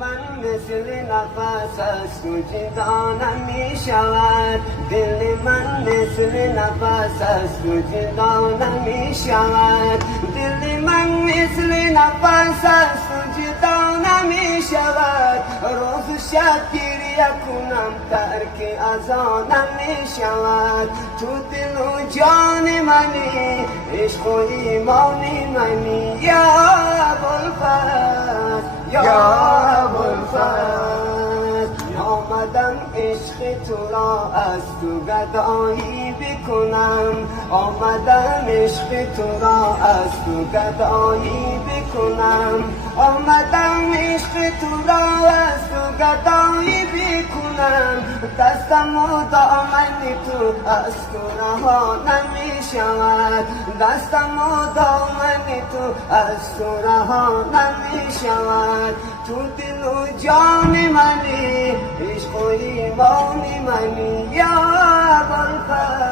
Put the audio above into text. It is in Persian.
من مثل نفس است و جدا نمی شود. دل من مثل نفس است و جدا نمی شود. دل من مثل نفس است و جدا نمی شود. روز شب گریه کنم ترک از آن نمی شود. تو دل و جان منی، عشق و ایمان منی یا ابوالفضل، یا ابوالفضل. آمدم عشق تو را از تو گدایی بکنم. آمدم عشق تو را از تو گدایی بکنم. آمدم عشق تو را از تو گدایی بکنم. دستم و دامن تو از تو رها نمی شود. دستم و دامن تو از تو رها نمی شود. تو دل و جان منی، عشق و ایمان منی یا ابوالفضل.